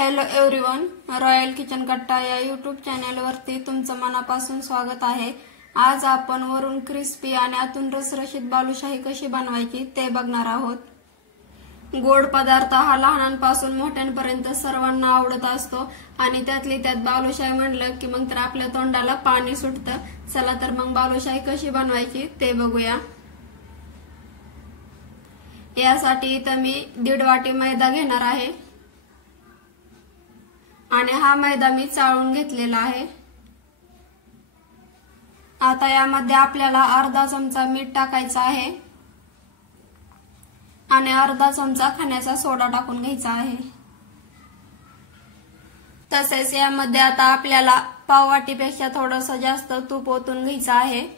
Hello everyone, royal kitchen कट्टा या YouTube चॅनलवरती तुमचं मनापासून स्वागत आहे। आज आपण वरून क्रिस्पी आणि आतून रसरशीत बालुशाही कशी बनवायची ते बघणार आहोत। गोड पदार्थ हा लहानांपासून मोठ्यांपर्यंत सर्वांना आवडत असतो आणि त्यातली त्यात बालुशाही म्हणलं की मग तर आपल्या तोंडाला पाणी सुटतं। चला तर मग बालुशाही कशी बनवायची ते बघूया। यासाठी इथं मी 1.5 वाटी मैदा घेणार आहे आणि हा मैदा मी चाळून घेतलेला आहे। आता यामध्ये आपल्याला अर्धा चमचा मीठ टाकायचा आहे आणि अर्धा चमचा खाण्याचा सोडा टाकून घ्यायचा आहे। तसेच यामध्ये आता आपल्याला पाव वाटीपेक्षा थोडंसं जास्त तूप ओतून घ्यायचं आहे।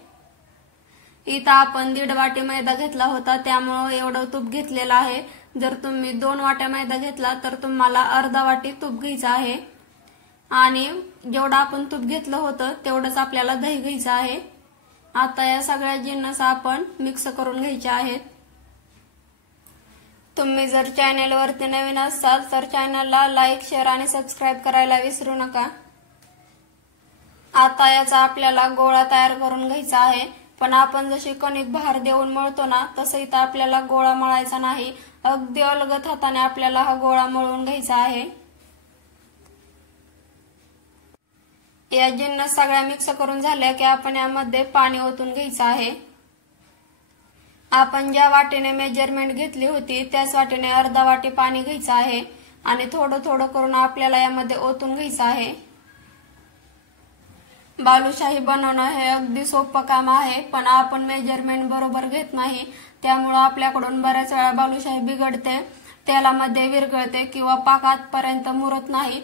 इथं आपण 1.5 वाटी मैदा घेतला होता त्यामुळे एवढं तूप घेतलेलं आहे। जर तुम्ही 2 वाट्या मैदा घेतला तर तुम्हाला अर्धा वाटी तूप घ्यायचं आहे आणि जेवढं आपण तूप घेतलं होतं तेवढंच आपल्याला दही घ्यायचं आहे। आता या सगळ्या जिन्नस आपण मिक्स करून घ्यायचे आहेत। तुम्ही जर चॅनलवरती नवीन असाल तर चॅनलला लाईक, शेअर आणि सबस्क्राइब करायला विसरू नका। आता याचा आपल्याला गोळा तयार करून घ्यायचा आहे, पण आपण जशी कणिक भार देऊन मळतो ना तसं इथं आपल्याला गोळा मळायचा नाही। अगदी अलगद हाताने आपल्याला हा गोळा मळून घ्यायचा आहे। या जिन्नस सगळ्या मिक्स करून झाल्या की आपण यामध्ये पाणी ओतून घ्यायचं आहे। आपण ज्या वाटीने मेजरमेंट घेतली होती त्याच वाटीने अर्धा वाटी पाणी घ्यायचं आहे आणि थोडं थोडं करून आपल्याला यामध्ये ओतून घ्यायचं आहे। बालुशाही बनवणं हे अगदी सोपं काम आहे, पण आपण मेजरमेंट बरोबर घेत नाही त्यामुळे आपल्याकडून बऱ्याच वेळा बालुशाही बिघडते, तेलामध्ये विरघळते किंवा पाक आतपर्यंत मुरत नाही।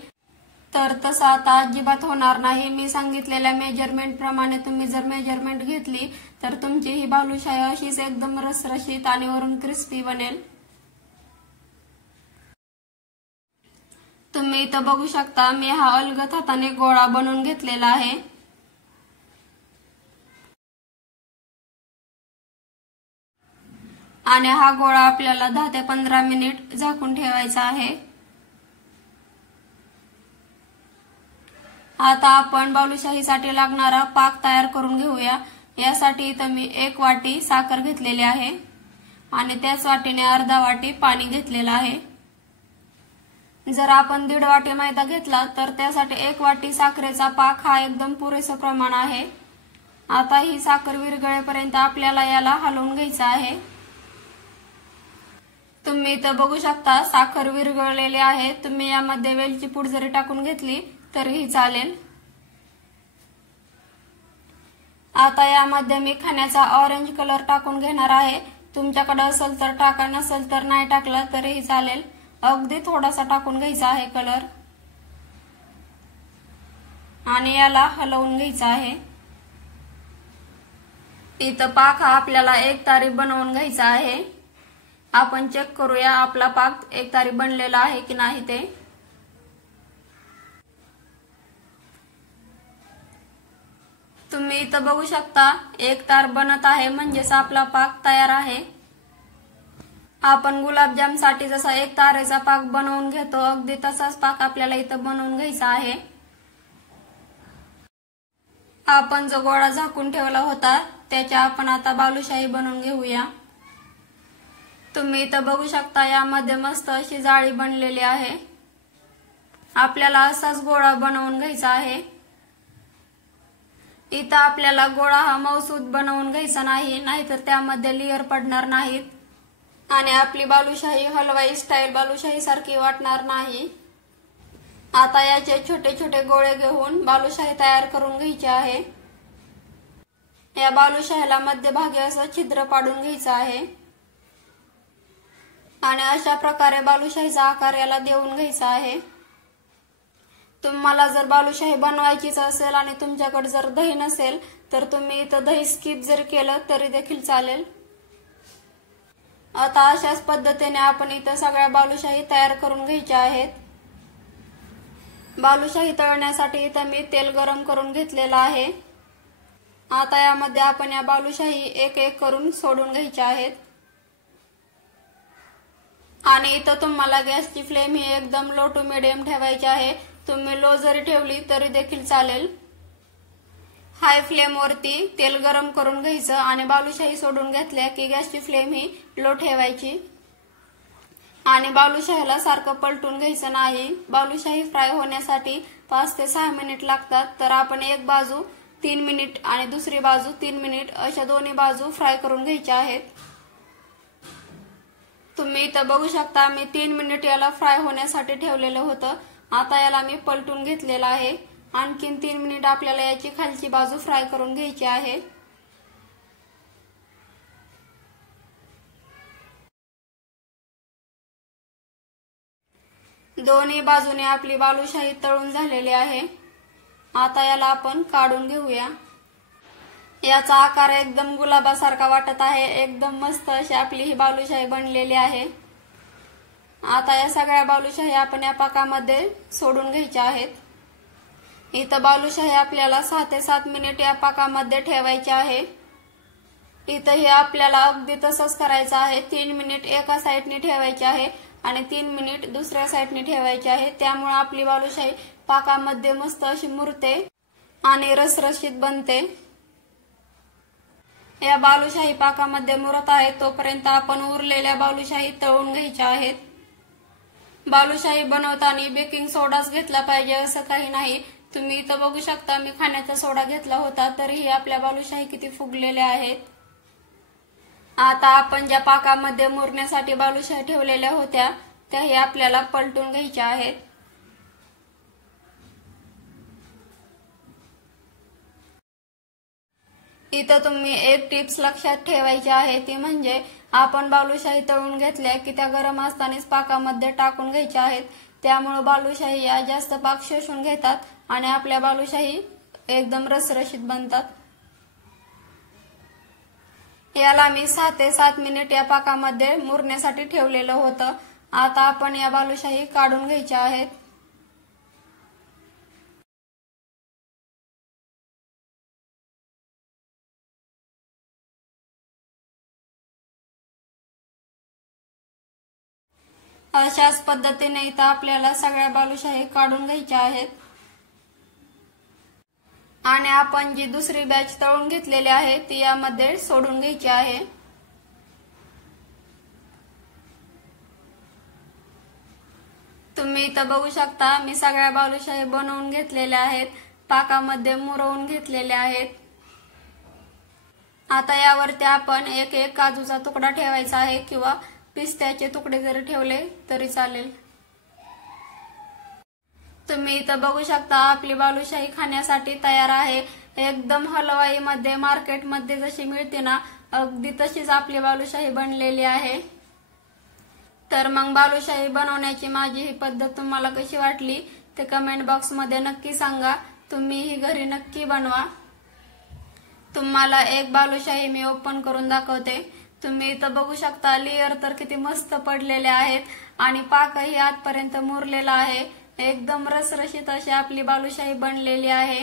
तर तसं आता अजिबात होणार नाही। मी सांगितलेल्या मेजरमेंट प्रमाणे तुम्ही जर मेजरमेंट घेतली तर तुमची ही बालुशाही अशीच एकदम रसरशीत आणि वरून क्रिस्पी बनेल। तुम्ही इथं बघू शकता मी हा अलगद हाताने गोळा बनवून घेतलेला आहे। आणि हा गोळा आपल्याला 10 ते 15 मिनिट झाकून ठेवायचा आहे। आता आपण बालुशाहीसाठी लागणारा पाक तयार करून घेऊया। यासाठी इथं मी 1 वाटी साखर घेतलेली आहे आणि त्याच वाटीने अर्धा वाटी पाणी घेतलेलं आहे। जर आपण 1.5 वाटी मैदा घेतला तर त्यासाठी 1 वाटी साखरेचा पाक हा एकदम पुरेसं प्रमाण आहे। आता ही साखर विरघळेपर्यंत आपल्याला याला हलवून घ्यायचं आहे। तुम्ही इथं बघू शकता साखर विरघळलेली आहे। तुम्ही यामध्ये वेलची पूड जरी टाकून घेतली तरीही चालेल। आता यामध्ये मी खाण्याचा ऑरेंज कलर टाकून घेणार आहे। तुमच्याकडे असेल तर टाका, नसेल तर नाही टाकला तरीही चालेल। अगदी थोडासा टाकून घ्यायचा आहे कलर आणि याला हलवून घ्यायचा आहे। इथं पाक हा आपल्याला एकतारी बनवून घ्यायचा आहे। आपण चेक करूया आपला पाक एकतारी बनलेला आहे की नाही ते। तुम्ही इथं बघू शकता एक तार बनत आहे, म्हणजेच आपला पाक तयार आहे। आपण गुलाबजाम साठी जसा एक तारेचा पाक बनवून घेतो अगदी तसाच पाक आपल्याला इथं बनवून घ्यायचा आहे। आपण जो गोळा झाकून ठेवला होता त्याच्या आपण आता बालुशाही बनवून घेऊया। तुम्ही इथं बघू शकता यामध्ये मस्त अशी जाळी बनलेली आहे। आपल्याला असाच गोळा बनवून घ्यायचा आहे। इथं आपल्याला गोळा हा मऊसूत बनवून घ्यायचा नाही, नाहीतर त्यामध्ये लेयर पडणार नाहीत आणि आपली बालुशाही हलवाई स्टाईल बालुशाही सारखी वाटणार नाही। आता याचे छोटे छोटे गोळे घेऊन बालुशाही तयार करून घ्यायची आहे। या बालुशाहीला मध्यभागी असं छिद्र पाडून घ्यायचं आहे आणि अशा प्रकारे बालुशाहीचा आकार याला देऊन घ्यायचा आहे। तुम्हाला जर बालुशाही बनवायचीच असेल आणि तुमच्याकडे जर दही नसेल तर तुम्ही इथं दही स्किप जर केलं तरी देखील चालेल। आता अशाच पद्धतीने आपण इथं सगळ्या बालुशाही तयार करून घ्यायच्या आहेत। बालुशाही तळण्यासाठी इथं मी तेल गरम करून घेतलेलं आहे। आता यामध्ये आपण या बालुशाही एक एक करून सोडून घ्यायच्या आहेत। आणि इथं तुम्हाला गॅसची फ्लेम ही एकदम लो टू मिडियम ठेवायची आहे. तुम्ही लो जरी ठेवली तरी देखील चालेल. हाय फ्लेम वरती तेल गरम करून घ्यायचं आणि बालुशाही सोडून घेतल्या की गॅसची फ्लेम ही लो ठेवायची आणि बालुशाहीला सारखं पलटून घ्यायचं नाही. बालुशाही फ्राय होण्यासाठी 5 ते 6 मिनिट लागतात. तर आपण एक बाजू 3 मिनिट आणि दुसरी बाजू 3 मिनिट अशा दोन्ही बाजू फ्राय करून घ्यायच्या आहेत. तुम्ही इथं बघू शकता मी 3 मिनिट याला फ्राय होण्यासाठी ठेवलेलं होतं. आता याला मी पलटून घेतलेलं आहे. आणखीन 3 मिनिट आपल्याला याची खालची बाजू फ्राय करून घ्यायची आहे. दोन्ही बाजूने आपली बालुशाही तळून झालेली आहे. आता याला आपण काढून घेऊया. याचा आकार एकदम गुलाबासारखा वाटत आहे. एकदम मस्त अशी आपली ही बालुशाही बनलेली आहे. आता या सगळ्या बालुशाही आपण या पाकामध्ये सोडून घ्यायच्या आहेत. इथं बालुशाही आपल्याला 6 ते 7 मिनिट या पाकामध्ये ठेवायची आहे. इथं हे आपल्याला अगदी तसंच करायचं आहे. 3 मिनिट एका साईडने ठेवायचे आहे आणि 3 मिनिट दुसऱ्या साईडने ठेवायचे आहे. त्यामुळे आपली बालुशाही पाकामध्ये मस्त अशी मुरते आणि रसरशीत बनते. या बालुशाही पाकामध्ये मुरत आहे तोपर्यंत आपण उरलेल्या बालुशाही तळून घ्यायच्या आहेत. बालुशाही बनवताना बेकिंग सोडाच घेतला पाहिजे असं काही नाही. तुम्ही इथं बघू शकता मी खाण्याचा सोडा घेतला होता तरीही आपल्या बालुशाही किती फुगलेल्या आहेत. आता आपण ज्या पाकामध्ये मुरण्यासाठी बालुशाही ठेवलेल्या होत्या त्याही आपल्याला पलटून घ्यायच्या आहेत. इथं तुम्ही एक टिप्स लक्षात ठेवायची आहे ती म्हणजे आपण बालुशाही तळून घेतल्या की त्या गरम असतानाच पाकामध्ये टाकून घ्यायच्या आहेत. त्यामुळे बालुशाही या जास्त पाक शोषून घेतात आणि आपल्या बालुशाही एकदम रसरशीत बनतात. याला मी 6 ते 7 मिनिट या पाकामध्ये मुरण्यासाठी ठेवलेलं होतं. आता आपण या बालुशाही काढून घ्यायच्या आहेत. अशाच पद्धतीने इथं आपल्याला सगळ्या बालुशाही काढून घ्यायच्या आहेत आणि आपण जी दुसरी बॅच तळून घेतलेली आहे ती यामध्ये सोडून घ्यायची आहे. तुम्ही इथं बघू शकता मी सगळ्या बालुशाही बनवून घेतलेल्या आहेत. पाकामध्ये मुरवून घेतलेल्या आहेत. आता यावरती आपण एक एक काजूचा तुकडा ठेवायचा आहे किंवा पिस्त्याचे तुकडे जरी ठेवले तरी चालेल. तुम्ही इथं बघू शकता आपली बालुशाही खाण्यासाठी तयार आहे. एकदम हलवाईमध्ये मार्केटमध्ये जशी मिळते ना अगदी तशीच आपली बालुशाही बनलेली आहे. तर मग बालुशाही बनवण्याची माझी ही पद्धत तुम्हाला कशी वाटली ते कमेंट बॉक्स मध्ये नक्की सांगा. तुम्ही ही घरी नक्की बनवा. तुम्हाला एक बालुशाही मी ओपन करून दाखवते. तुम्ही इथं बघू शकता लेयर तर किती मस्त पडलेले आहेत आणि पाकही आतपर्यंत मुरलेला आहे. एकदम रसरशीत अशी आपली बालुशाही बनलेली आहे.